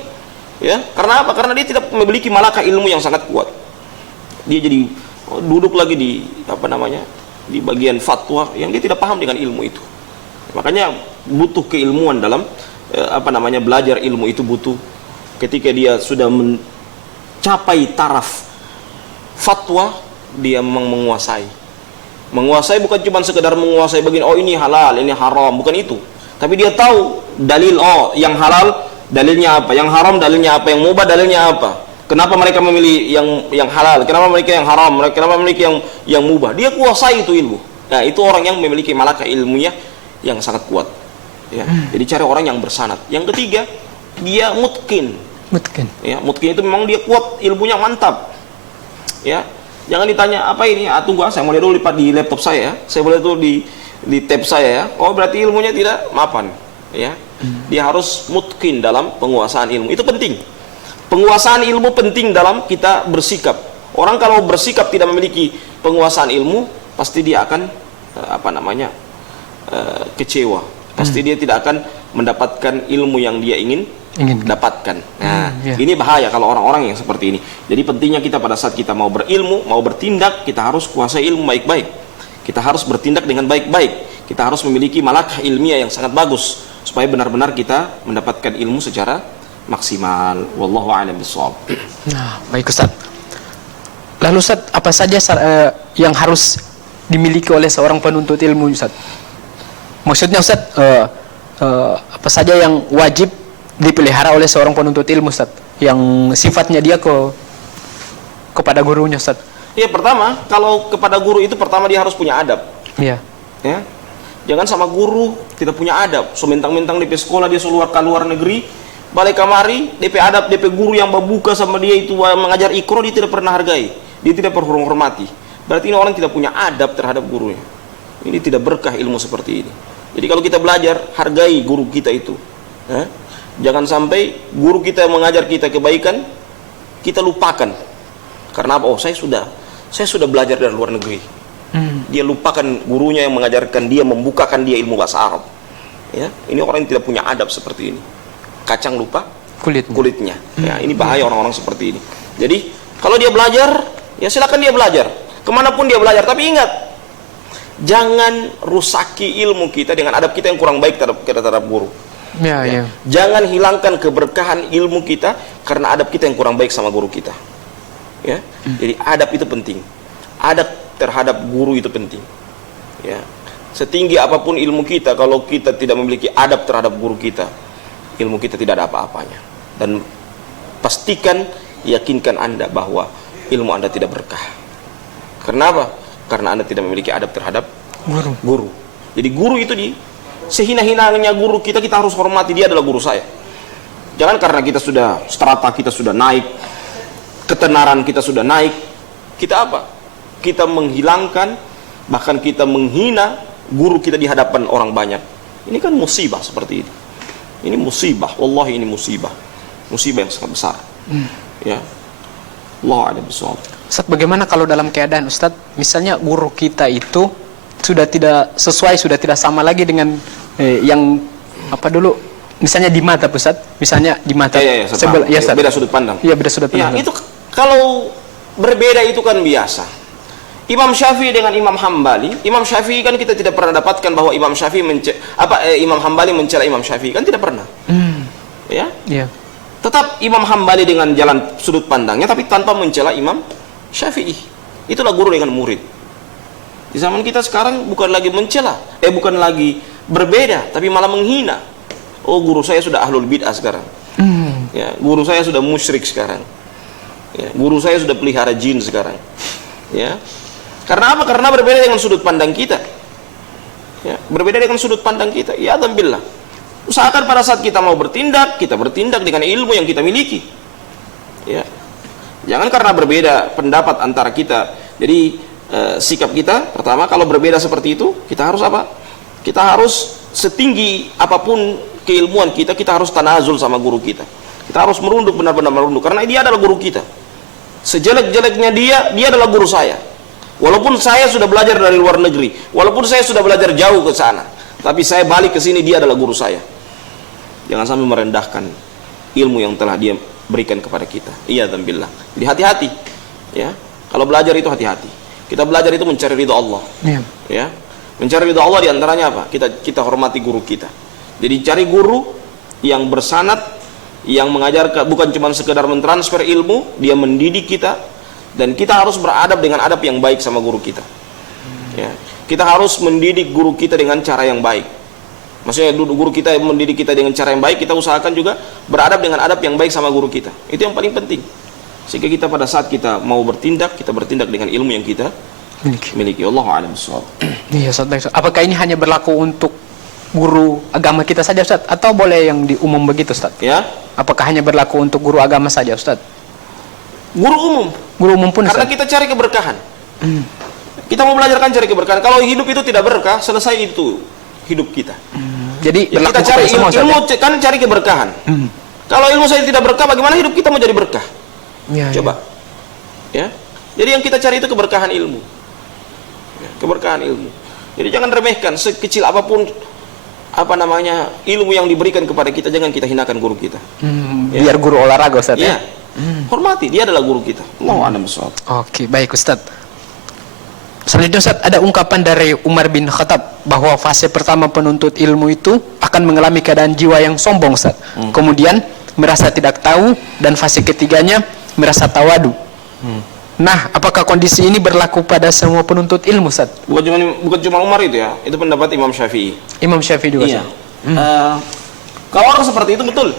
Ya, karena apa? Karena dia tidak memiliki malakah ilmu yang sangat kuat. Dia jadi duduk lagi di di bagian fatwa yang dia tidak paham dengan ilmu itu. Makanya butuh keilmuan dalam belajar ilmu itu butuh. Ketika dia sudah mencapai taraf fatwa, dia memang menguasai. Menguasai bukan cuma sekedar menguasai bagian ini halal, ini haram, bukan itu. Tapi dia tahu dalil, yang halal dalilnya apa, yang haram dalilnya apa, yang mubah dalilnya apa. Kenapa mereka memilih yang halal, kenapa mereka yang haram, kenapa mereka yang mubah. Dia kuasai itu ilmu. Nah, itu orang yang memiliki malakah ilmunya yang sangat kuat. Ya. Jadi cari orang yang bersanad. Yang ketiga, dia mutqin. Ya, mutqin itu memang dia kuat, ilmunya mantap. Ya. Jangan ditanya apa ini, tunggu saya mau lihat dulu di laptop saya ya. Saya boleh dulu di tab saya ya. Oh berarti ilmunya tidak mapan ya. Dia harus mutqin dalam penguasaan ilmu. Itu penting. Penguasaan ilmu penting dalam kita bersikap. Orang kalau bersikap tidak memiliki penguasaan ilmu, pasti dia akan kecewa. Pasti dia tidak akan mendapatkan ilmu yang dia ingin dapatkan. Nah, ini bahaya kalau orang-orang yang seperti ini. Jadi pentingnya kita pada saat kita mau berilmu, mau bertindak, kita harus kuasai ilmu baik-baik. Kita harus bertindak dengan baik-baik. Kita harus memiliki malakah ilmiah yang sangat bagus supaya benar-benar kita mendapatkan ilmu secara maksimal. Wallahu a'lam bishawab. Nah, baik Ustaz. Lalu Ustaz, apa saja yang harus dimiliki oleh seorang penuntut ilmu Ustaz? Maksudnya Ustaz, apa saja yang wajib dipelihara oleh seorang penuntut ilmu Ustaz, yang sifatnya dia kepada gurunya Ustaz? Ya, pertama, kalau kepada guru itu pertama dia harus punya adab. Iya. Ya. Jangan sama guru tidak punya adab. So mentang-mentang DP sekolah dia keluar ke luar negeri, balik kamari, DP adab, DP guru yang membuka sama dia itu mengajar Iqra, dia tidak pernah hargai. Dia tidak pernah hormati. Berarti ini orang tidak punya adab terhadap gurunya. Ini tidak berkah ilmu seperti ini. Jadi kalau kita belajar, hargai guru kita itu. Ya. Jangan sampai guru kita yang mengajar kita kebaikan, kita lupakan. Karena apa? Oh, saya sudah belajar dari luar negeri. Dia lupakan gurunya yang mengajarkan dia, membukakan dia ilmu bahasa Arab. Ya, ini orang yang tidak punya adab seperti ini. Kacang lupa kulitnya. Ya, ini bahaya orang-orang seperti ini. Jadi kalau dia belajar, ya silakan dia belajar. Kemanapun dia belajar. Tapi ingat, jangan rusaki ilmu kita dengan adab kita yang kurang baik terhadap guru. Ya. Jangan hilangkan keberkahan ilmu kita karena adab kita yang kurang baik sama guru kita. Ya. Jadi adab itu penting. Adab terhadap guru itu penting. Ya. Setinggi apapun ilmu kita, kalau kita tidak memiliki adab terhadap guru kita, ilmu kita tidak ada apa-apanya. Dan pastikan, yakinkan Anda bahwa ilmu Anda tidak berkah. Kenapa? Karena Anda tidak memiliki adab terhadap guru. Jadi guru itu sehina-hinanya guru kita harus hormati, dia adalah guru saya. Jangan karena kita sudah strata kita sudah naik, ketenaran kita sudah naik, kita apa? Kita menghilangkan, bahkan kita menghina guru kita di hadapan orang banyak. Ini kan musibah seperti ini. Ini musibah, wallahi ini musibah. Musibah yang sangat besar. Ya. Allah a'lam bishawab. Ustaz, bagaimana kalau dalam keadaan Ustaz, misalnya guru kita itu sudah tidak sesuai, sudah tidak sama lagi dengan yang apa dulu, misalnya di mata Ustaz, misalnya di mata beda sudut pandang. Iya, beda sudut pandang. Ya, itu kalau berbeda itu kan biasa. Imam Syafi'i dengan Imam Hambali, Imam Syafi'i kan kita tidak pernah dapatkan bahwa Imam Syafi'i Imam Hambali mencela Imam Syafi'i, kan tidak pernah. Ya? Iya. Tetap Imam Hambali dengan jalan sudut pandangnya tapi tanpa mencela Imam Syafi'i. Itulah guru dengan murid. Di zaman kita sekarang bukan lagi mencela, bukan lagi berbeda, tapi malah menghina. Oh, guru saya sudah ahlul bid'ah sekarang. Ya, guru saya sudah musyrik sekarang. Ya, guru saya sudah pelihara jin sekarang. Ya. Karena apa? Karena berbeda dengan sudut pandang kita. Ya, berbeda dengan sudut pandang kita. Ya, alhamdulillah. Usahakan pada saat kita mau bertindak, kita bertindak dengan ilmu yang kita miliki. Ya. Jangan karena berbeda pendapat antara kita. Jadi sikap kita, pertama kalau berbeda seperti itu, kita harus apa? Kita harus setinggi apapun keilmuan kita, kita harus tanazul sama guru kita. Kita harus merunduk, benar-benar merunduk, karena dia adalah guru kita. Sejelek-jeleknya dia adalah guru saya. Walaupun saya sudah belajar dari luar negeri, walaupun saya sudah belajar jauh ke sana, tapi saya balik ke sini, dia adalah guru saya. Jangan sampai merendahkan ilmu yang telah dia berikan kepada kita. Iya, alhamdulillah. Jadi hati-hati. Ya, kalau belajar itu hati-hati. Kita belajar itu mencari ridha Allah. Ya, mencari ridha Allah diantaranya apa? Kita hormati guru kita. Jadi cari guru yang bersanad, yang mengajarkan, bukan cuma sekedar mentransfer ilmu, dia mendidik kita, dan kita harus beradab dengan adab yang baik sama guru kita. Ya, kita harus mendidik guru kita dengan cara yang baik. Maksudnya guru kita mendidik kita dengan cara yang baik, kita usahakan juga beradab dengan adab yang baik sama guru kita. Itu yang paling penting. Sehingga kita pada saat kita mau bertindak, kita bertindak dengan ilmu yang kita miliki. Allahu a'lam bishawab. Iya, Ustaz. Apakah ini hanya berlaku untuk guru agama kita saja, Ustaz? Atau boleh yang diumum begitu, Ustaz? Ya. Apakah hanya berlaku untuk guru agama saja, Ustaz? Guru umum. Guru umum pun Karena Ustaz. kita cari keberkahan. Kita mau belajar kan cari keberkahan. Kalau hidup itu tidak berkah, selesai itu hidup kita. Jadi Ya, kita berlaku cari kepada semua, Ustaz, ilmu ya? kan cari keberkahan. Kalau ilmu saya tidak berkah, bagaimana hidup kita mau jadi berkah? Ya, Coba. Ya. Jadi yang kita cari itu keberkahan ilmu. Ya, keberkahan ilmu. Jadi jangan remehkan sekecil apapun ilmu yang diberikan kepada kita, jangan kita hinakan guru kita. Biar guru olahraga Ustaz Ya. ya. Hormati, dia adalah guru kita. Allahu a'lam bishawab. Oke, baik Ustaz. Selanjutnya Ustaz, ada ungkapan dari Umar bin Khattab bahwa fase pertama penuntut ilmu itu akan mengalami keadaan jiwa yang sombong Ustaz. Kemudian merasa tidak tahu, dan fase ketiganya merasa tawadu. Nah, apakah kondisi ini berlaku pada semua penuntut ilmu Ustaz? Bukan cuma Umar itu ya, itu pendapat Imam Syafi'i. Imam Syafi'i juga Iya. Ustaz. Kalau orang seperti itu betul.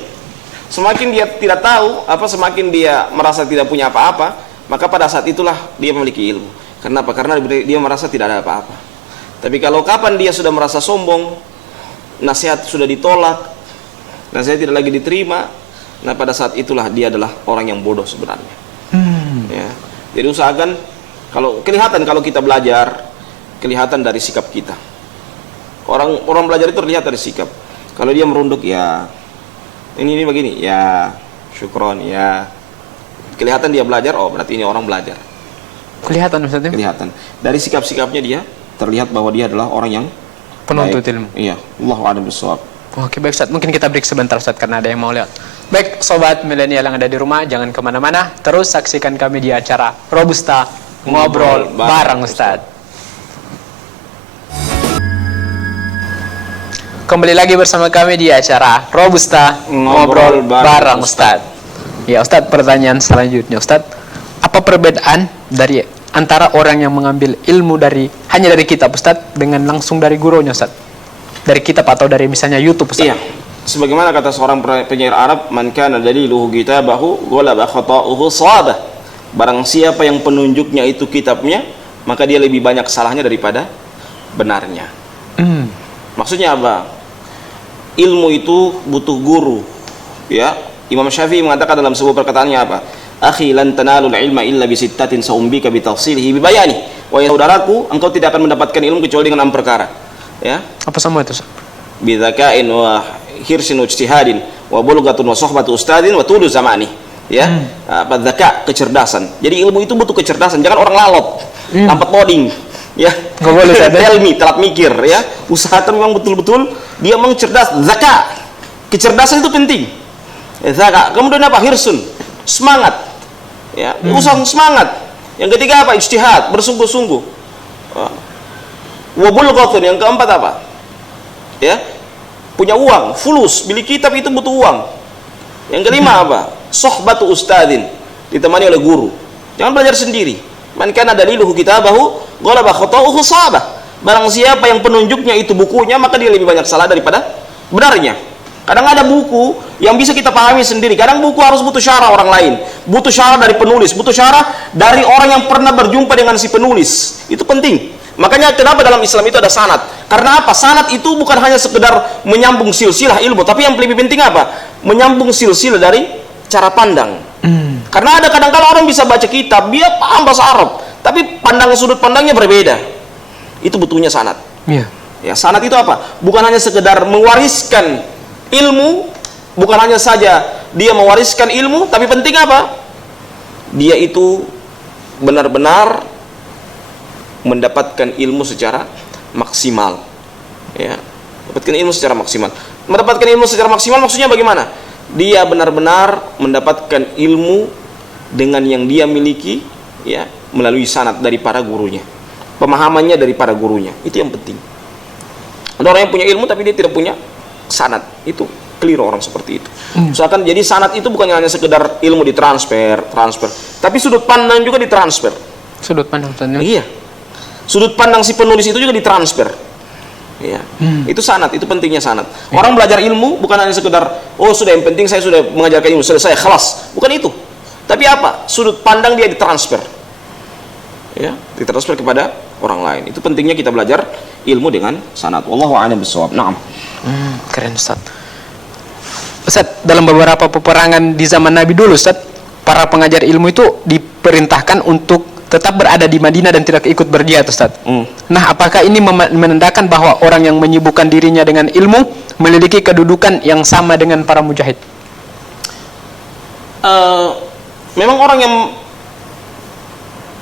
Semakin dia tidak tahu, semakin dia merasa tidak punya apa-apa, maka pada saat itulah dia memiliki ilmu. Kenapa? Karena dia merasa tidak ada apa-apa. Tapi kalau kapan dia sudah merasa sombong, nasihat sudah ditolak, nasihat tidak lagi diterima, nah pada saat itulah dia adalah orang yang bodoh sebenarnya. Ya. Jadi usahakan kalau kita belajar, kelihatan dari sikap kita. Orang belajar itu terlihat dari sikap. Kalau dia merunduk, ya ini begini, ya syukron, ya kelihatan dia belajar, oh berarti ini orang belajar. Kelihatan Ustaz ya? Kelihatan dari sikap-sikapnya dia terlihat bahwa dia adalah orang yang Penuntut baik. ilmu. Iya, Allahu a'lam bishawab. Oke, baik Ustaz, mungkin kita break sebentar Ustaz karena ada yang mau lihat. Baik, sobat milenial yang ada di rumah, jangan kemana-mana, terus saksikan kami di acara Robusta Ngobrol bareng Ustaz. Kembali lagi bersama kami di acara Robusta Ngobrol bareng Ustaz. Ya Ustaz, pertanyaan selanjutnya Ustaz, apa perbedaan dari antara orang yang mengambil ilmu hanya dari kitab Ustaz dengan langsung dari gurunya Ustaz? Dari kitab atau dari misalnya YouTube Ustaz? Iya. Sebagaimana kata seorang penyair Arab, man kana daliluhu kitabahu ghalaba khata'uhu shawabah. Barang siapa yang penunjuknya itu kitabnya, maka dia lebih banyak salahnya daripada benarnya. Maksudnya apa? Ilmu itu butuh guru. Ya, Imam Syafi'i mengatakan dalam sebuah perkataannya apa? Akhi lan tanalul ilma illa bi sittatin saumbika bi tafsilihi bi bayani. Wahai saudaraku, engkau tidak akan mendapatkan ilmu kecuali dengan 6 perkara. Ya. Apa semua itu Ustaz? Bi dzaka'in wa hirsin wa ijtihadin wa bulghatun wa suhbatu ustadin wa tulu zamani. Ya. Apa dzaka, kecerdasan. Jadi ilmu itu butuh kecerdasan, jangan orang lalot, lambat loading. Ya, nggak boleh telat mikir, ya. Usahakan memang betul-betul dia memang cerdas. Zaka, kecerdasan itu penting. Zaka. Kemudian apa? Hirsun, semangat. Ya, usaha semangat. Yang ketiga apa? Ijtihad, bersungguh-sungguh. Wa bulghatun, yang keempat apa? Ya, punya uang, fulus, beli kitab itu butuh uang. Yang kelima apa? Sohbatu ustadin, ditemani oleh guru. Jangan belajar sendiri. Man kana daliluhu kitabahu ghalaba khata'uhu shawabah. Barang siapa yang penunjuknya itu bukunya, maka dia lebih banyak salah daripada benarnya. Kadang ada buku yang bisa kita pahami sendiri, kadang buku harus butuh syarah orang lain, butuh syarah dari penulis, butuh syarah dari orang yang pernah berjumpa dengan si penulis. Itu penting. Makanya kenapa dalam Islam itu ada sanad? Karena apa? Sanad itu bukan hanya sekedar menyambung silsilah ilmu, tapi yang lebih penting apa? Menyambung silsilah dari cara pandang. Karena ada kadang-kala orang bisa baca kitab, dia paham bahasa Arab, tapi sudut pandangnya berbeda. Itu butuhnya sanad. Iya. Ya, sanad itu apa? Bukan hanya sekedar mewariskan ilmu, bukan hanya saja dia mewariskan ilmu, tapi penting apa? Dia itu benar-benar mendapatkan ilmu secara maksimal. Ya, mendapatkan ilmu secara maksimal. Mendapatkan ilmu secara maksimal maksudnya bagaimana? Dia benar-benar mendapatkan ilmu dengan yang dia miliki, ya, melalui sanad dari para gurunya, pemahamannya dari para gurunya. Itu yang penting. Ada orang yang punya ilmu tapi dia tidak punya sanad, itu keliru orang seperti itu. Misalkan jadi sanad itu bukan hanya sekedar ilmu ditransfer, tapi sudut pandang juga ditransfer. Sudut pandang Ustaz. Iya. Sudut pandang si penulis itu juga ditransfer. Ya. Itu sanad, itu pentingnya sanad. Orang belajar ilmu bukan hanya sekedar sudah, yang penting saya sudah mengajarkan ilmu, selesai, khalas. Bukan itu. Tapi apa? Sudut pandang dia ditransfer. Ya, ditransfer kepada orang lain. Itu pentingnya kita belajar ilmu dengan sanad. Wallahu a'lam bishawab. Naam. Keren Ustaz. Ustaz, dalam beberapa peperangan di zaman Nabi dulu Ustaz, para pengajar ilmu itu diperintahkan untuk tetap berada di Madinah dan tidak ikut berjihad, Ustaz. Nah, apakah ini menandakan bahwa orang yang menyibukkan dirinya dengan ilmu memiliki kedudukan yang sama dengan para mujahid? Memang orang yang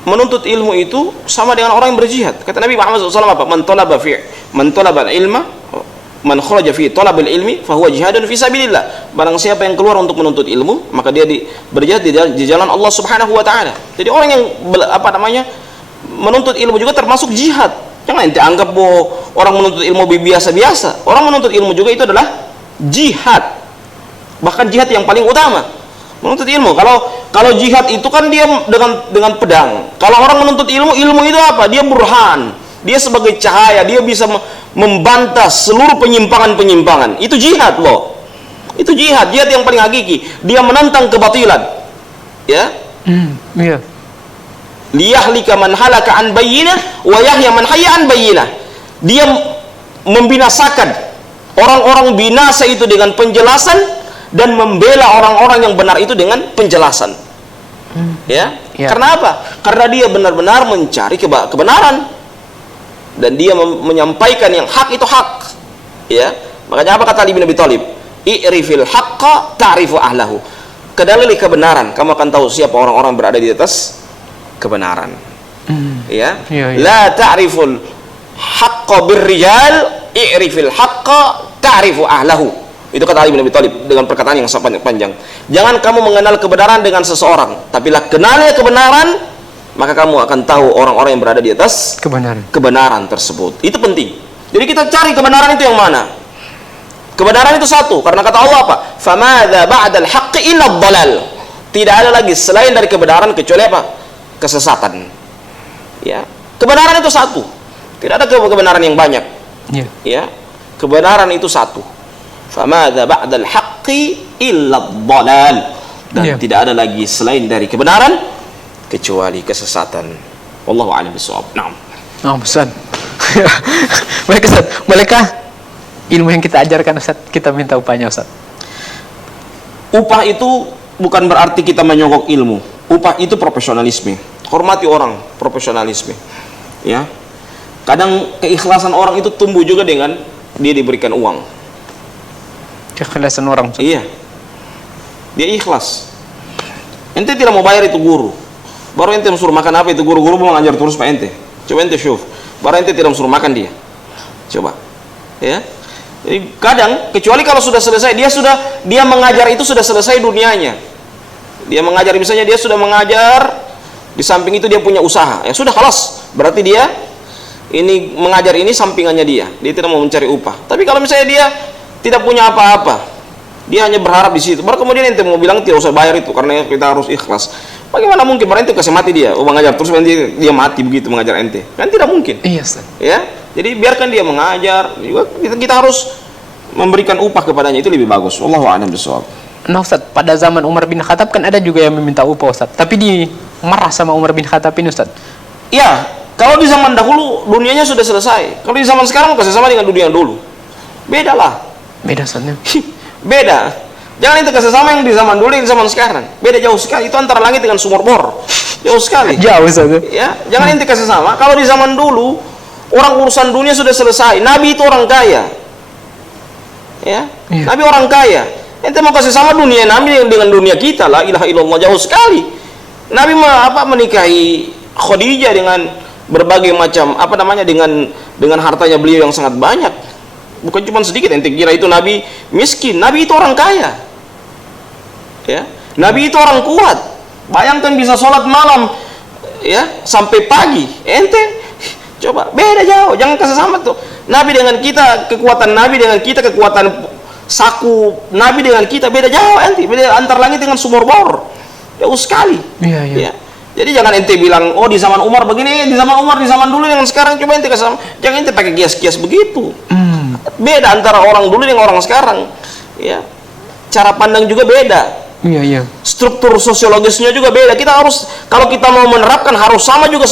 menuntut ilmu itu sama dengan orang yang berjihad. Kata Nabi Muhammad SAW apa? Man talaba ilma, man kharaja fi talabil ilmi, fahuwa jihadun fi sabilillah. Barang siapa yang keluar untuk menuntut ilmu, maka dia berjihad di jalan Allah Subhanahu wa taala. Jadi orang yang menuntut ilmu juga termasuk jihad. Jangan ente anggap bahwa orang menuntut ilmu biasa-biasa. Orang menuntut ilmu juga itu adalah jihad. Bahkan jihad yang paling utama. Menuntut ilmu. Kalau jihad itu kan dia dengan pedang. Kalau orang menuntut ilmu itu apa? Dia burhan. Dia sebagai cahaya, dia bisa membantah seluruh penyimpangan-penyimpangan. Itu jihad loh. Itu jihad yang paling hakiki. Dia menantang kebatilan. Ya? Iya. Liyahlika man halaka an bayyinah wa yahya man hayya an bayyinah. Dia membinasakan orang-orang binasa itu dengan penjelasan dan membela orang-orang yang benar itu dengan penjelasan. Ya? Karena apa? Karena dia benar-benar mencari kebenaran dan dia menyampaikan yang hak itu hak. Ya? Makanya apa kata Ali bin Abi Thalib? I'rifil haqqa ta'rifu ahlahu. Kedalili kebenaran, kamu akan tahu siapa orang-orang berada di atas kebenaran. Ya? La ta'riful haqqa birrijal, i'rifil haqqa ta'rifu ahlahu. Itu kata Ali bin Abi Thalib dengan perkataan yang sangat panjang. Jangan kamu mengenal kebenaran dengan seseorang, tapi lah kenalnya kebenaran, maka kamu akan tahu orang-orang yang berada di atas kebenaran tersebut. Itu penting. Jadi kita cari kebenaran itu yang mana? Kebenaran itu satu, karena kata Allah apa? Famadza ba'dal haqqi illa dhalal. Tidak ada lagi selain dari kebenaran kecuali apa? Kesesatan. Ya. Kebenaran itu satu. Tidak ada kebenaran yang banyak. Ya. Kebenaran itu satu. Famadza ba'dal haqqi illa dhalal. Dan tidak ada lagi selain dari kebenaran kecuali kesesatan. Wallahu a'lam bishawab. Naam. Ustaz. Baik, Ustaz. Bolehkah ilmu yang kita ajarkan, Ustaz, kita minta upahnya, Ustaz? Upah itu bukan berarti kita menyogok ilmu. Upah itu profesionalisme. Hormati orang, profesionalisme. Ya. Kadang keikhlasan orang itu tumbuh juga dengan dia diberikan uang. Keikhlasan orang. Iya. Dia ikhlas. Ente tidak mau bayar itu guru. Baru ente suruh makan apa itu guru-guru mau ngajar terus Pak ente. Coba ente syuf. Baru ente tidak suruh makan dia. Coba. Ya. Jadi kadang kecuali kalau sudah selesai dia mengajar itu sudah selesai dunianya. Dia mengajar misalnya dia sudah mengajar di samping itu dia punya usaha. Ya sudah kelas. Berarti dia ini mengajar ini sampingannya dia. Dia tidak mau mencari upah. Tapi kalau misalnya dia tidak punya apa-apa, dia hanya berharap di situ. Baru kemudian ente mau bilang tidak usah bayar itu karena kita harus ikhlas. Bagaimana mungkin? Baru ente kasih mati dia, mengajar terus nanti dia mati begitu mengajar ente. Kan tidak mungkin. Iya, Ustaz. Ya, jadi biarkan dia mengajar. Juga kita harus memberikan upah kepadanya, itu lebih bagus. Wallahu a'lam bishawab. Nah, Ustaz, pada zaman Umar bin Khattab kan ada juga yang meminta upah, Ustaz. Tapi dimarah sama Umar bin Khattab ini, Ustaz. Ya, kalau di zaman dahulu dunianya sudah selesai. Kalau di zaman sekarang kasih sama dengan dunia dulu. Beda lah. Beda, Ustaz. Beda. Jangan itu kasih sama yang di zaman dulu yang di zaman sekarang. Beda jauh sekali. Itu antara langit dengan sumur bor. Jauh sekali. Jauh, Ustaz. Ya, jangan ente kasih sama. Kalau di zaman dulu orang urusan dunia sudah selesai. Nabi itu orang kaya. Ya. Nabi orang kaya. Ente mau kasih sama dunia Nabi dengan dunia kita, la ilaha illallah, jauh sekali. Nabi menikahi Khadijah dengan berbagai macam dengan hartanya beliau yang sangat banyak. Bukan cuma sedikit, ente kira itu Nabi miskin. Nabi itu orang kaya. Ya. Nabi itu orang kuat. Bayangkan bisa sholat malam ya sampai pagi. Ente coba beda jauh. Jangan kasih sama tuh. Nabi dengan kita, kekuatan Nabi dengan kita, kekuatan saku Nabi dengan kita beda jauh. Ente beda antar langit dengan sumur bor. Jauh sekali. Iya. Ya. Jadi jangan ente bilang, oh di zaman Umar begini, di zaman Umar, di zaman dulu dengan sekarang. Coba ente kasih sama. Jangan ente pakai kias-kias begitu. Beda antara orang dulu dengan orang sekarang. Ya. Cara pandang juga beda. Iya. Struktur sosiologisnya juga beda. Kita harus, kalau kita mau menerapkan harus sama juga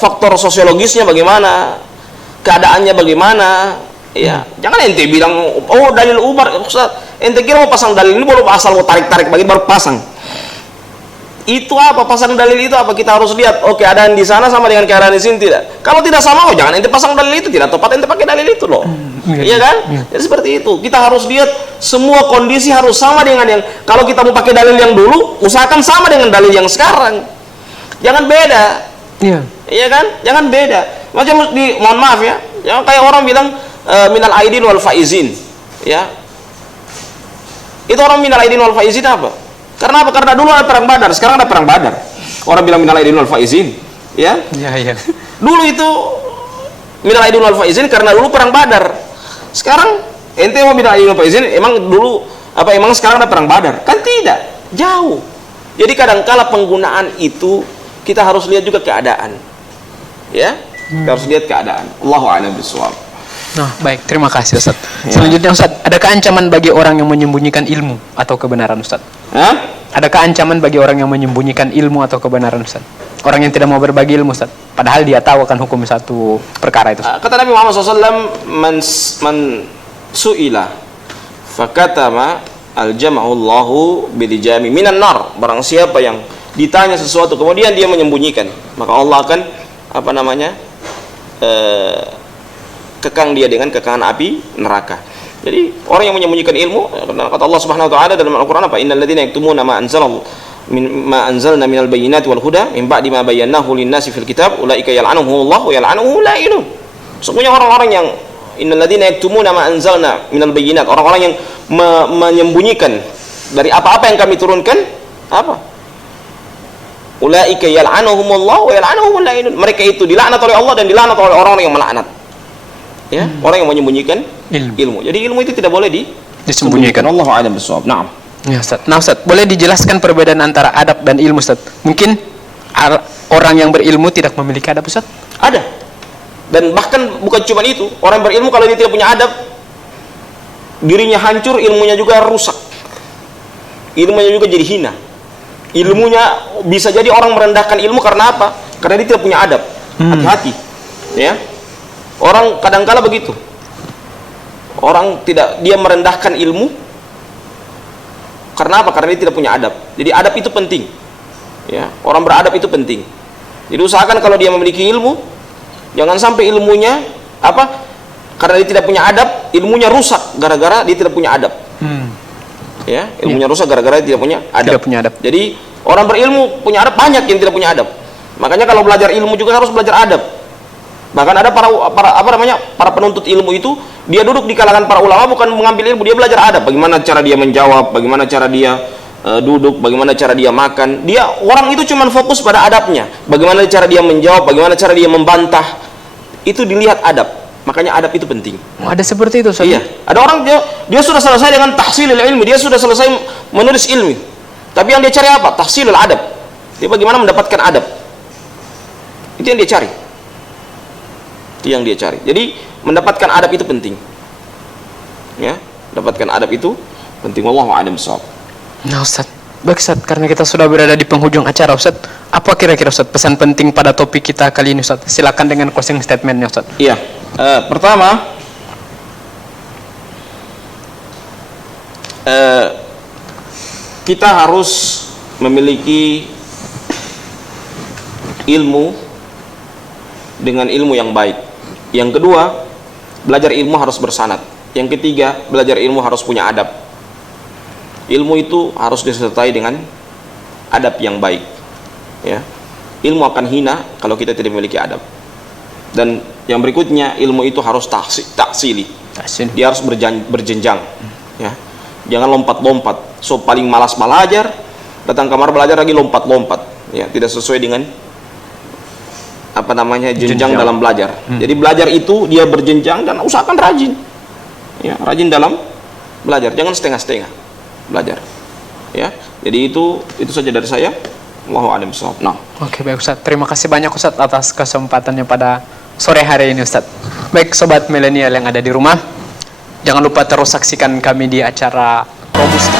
faktor sosiologisnya bagaimana, keadaannya bagaimana. Ya. Jangan ente bilang, oh dalil Umar, Ustaz, ente kira mau pasang dalil ini baru asal mau tarik-tarik baru pasang. Itu apa? Pasang dalil itu apa? Kita harus lihat, oh keadaan di sana sama dengan keadaan di sini tidak. Kalau tidak sama, oh jangan ente pasang dalil itu, tidak tepat ente pakai dalil itu loh. Iya kan? Jadi seperti itu. Kita harus lihat semua kondisi harus sama dengan yang, kalau kita mau pakai dalil yang dulu, usahakan sama dengan dalil yang sekarang. Jangan beda. Iya. Iya kan? Jangan beda. Macam mohon maaf ya, yang kayak orang bilang minal aidin wal faizin. Ya. Itu orang minal aidin wal faizin apa? Karena apa? Karena dulu ada perang Badar, sekarang ada perang Badar. Orang bilang minal aidin wal faizin, ya? Iya. Dulu itu minal aidin wal faizin karena dulu perang Badar. Sekarang ente mau minal aidin wal faizin, emang dulu apa emang sekarang ada perang Badar? Kan tidak, jauh. Jadi kadangkala penggunaan itu kita harus lihat juga keadaan. Ya? Kita harus lihat keadaan. Allahu a'lam bishawab. Nah, baik, terima kasih Ustaz. Selanjutnya Ustaz, adakah ancaman bagi orang yang menyembunyikan ilmu atau kebenaran Ustaz? Hah? Adakah ancaman bagi orang yang menyembunyikan ilmu atau kebenaran Ustaz? Orang yang tidak mau berbagi ilmu Ustaz, padahal dia tahu akan hukum satu perkara itu Ustaz. Kata Nabi Muhammad SAW, man su'ila fakatama aljama'ullahu bilijami minan nar. Barang siapa yang ditanya sesuatu kemudian dia menyembunyikan, maka Allah akan kekang dia dengan kekangan api neraka. Jadi orang yang menyembunyikan ilmu, kata Allah Subhanahu wa taala dalam Al-Qur'an apa? Innal ladzina yaktumuna ma anzalna minal bayyinati wal huda min ba'di ma bayyanahu lin-nasi fil kitab ulaika yal'anuhumullahu wa yal'anuhum la'inun. Sesungguhnya orang-orang yang innal ladzina yaktumuna ma anzalna minal bayyinat, orang-orang yang menyembunyikan dari apa-apa yang kami turunkan, apa? Ulaika yal'anuhumullahu wa yal'anuhum la'inun. Mereka itu dilaknat oleh Allah dan dilaknat oleh orang-orang yang melaknat. Ya, orang yang menyembunyikan ilmu. Jadi ilmu itu tidak boleh disembunyikan. Allahu a'lam bishawab. Naam. Ya, Ustaz. Nah, Ustaz, boleh dijelaskan perbedaan antara adab dan ilmu, Ustaz? Mungkin orang yang berilmu tidak memiliki adab, Ustaz? Ada. Dan bahkan bukan cuma itu, orang berilmu kalau dia tidak punya adab, dirinya hancur, ilmunya juga rusak. Ilmunya juga jadi hina. Ilmunya bisa jadi orang merendahkan ilmu karena apa? Karena dia tidak punya adab. Hati-hati. Ya. Orang kadangkala begitu. Orang dia merendahkan ilmu karena apa? Karena dia tidak punya adab. Jadi adab itu penting. Ya, orang beradab itu penting. Jadi usahakan kalau dia memiliki ilmu, jangan sampai ilmunya apa? Karena dia tidak punya adab, ilmunya rusak gara-gara dia tidak punya adab. Ya, ilmunya rusak gara-gara dia tidak punya adab. Tidak punya adab. Jadi orang berilmu punya adab, banyak yang tidak punya adab. Makanya kalau belajar ilmu juga harus belajar adab. Bahkan ada para penuntut ilmu itu dia duduk di kalangan para ulama bukan mengambil ilmu, dia belajar adab, bagaimana cara dia menjawab, bagaimana cara dia duduk, bagaimana cara dia makan. Orang itu cuma fokus pada adabnya, bagaimana cara dia menjawab, bagaimana cara dia membantah. Itu dilihat adab. Makanya adab itu penting. Ada seperti itu, Ustaz? Iya. Ada orang dia sudah selesai dengan tahsilul ilmi, dia sudah selesai menulis ilmu. Tapi yang dia cari apa? Tahsilul adab. Dia bagaimana mendapatkan adab. Itu yang dia cari. Yang dia cari. Jadi mendapatkan adab itu penting. Ya, mendapatkan adab itu penting. Wallahu a'lam bishawab. Nah, Ustaz. Baik, Ustaz, karena kita sudah berada di penghujung acara, Ustaz. Apa kira-kira, Ustaz, pesan penting pada topik kita kali ini, Ustaz? Silakan dengan closing statement-nya, Ustaz. Iya. Pertama, kita harus memiliki ilmu dengan ilmu yang baik. Yang kedua, belajar ilmu harus bersanad. Yang ketiga, belajar ilmu harus punya adab. Ilmu itu harus disertai dengan adab yang baik. Ya. Ilmu akan hina kalau kita tidak memiliki adab. Dan yang berikutnya, ilmu itu harus taksili. Dia harus berjenjang. Ya. Jangan lompat-lompat. So paling malas belajar, datang kamar belajar lagi lompat-lompat. Ya, tidak sesuai dengan jenjang dalam belajar. Jadi belajar itu dia berjenjang dan usahakan rajin. Ya, rajin dalam belajar, jangan setengah-setengah belajar. Ya. Jadi itu saja dari saya. Allahu a'lam bishawab. Nah. Oke, baik Ustaz. Terima kasih banyak Ustaz atas kesempatannya pada sore hari ini, Ustaz. Baik sobat milenial yang ada di rumah, jangan lupa terus saksikan kami di acara Robust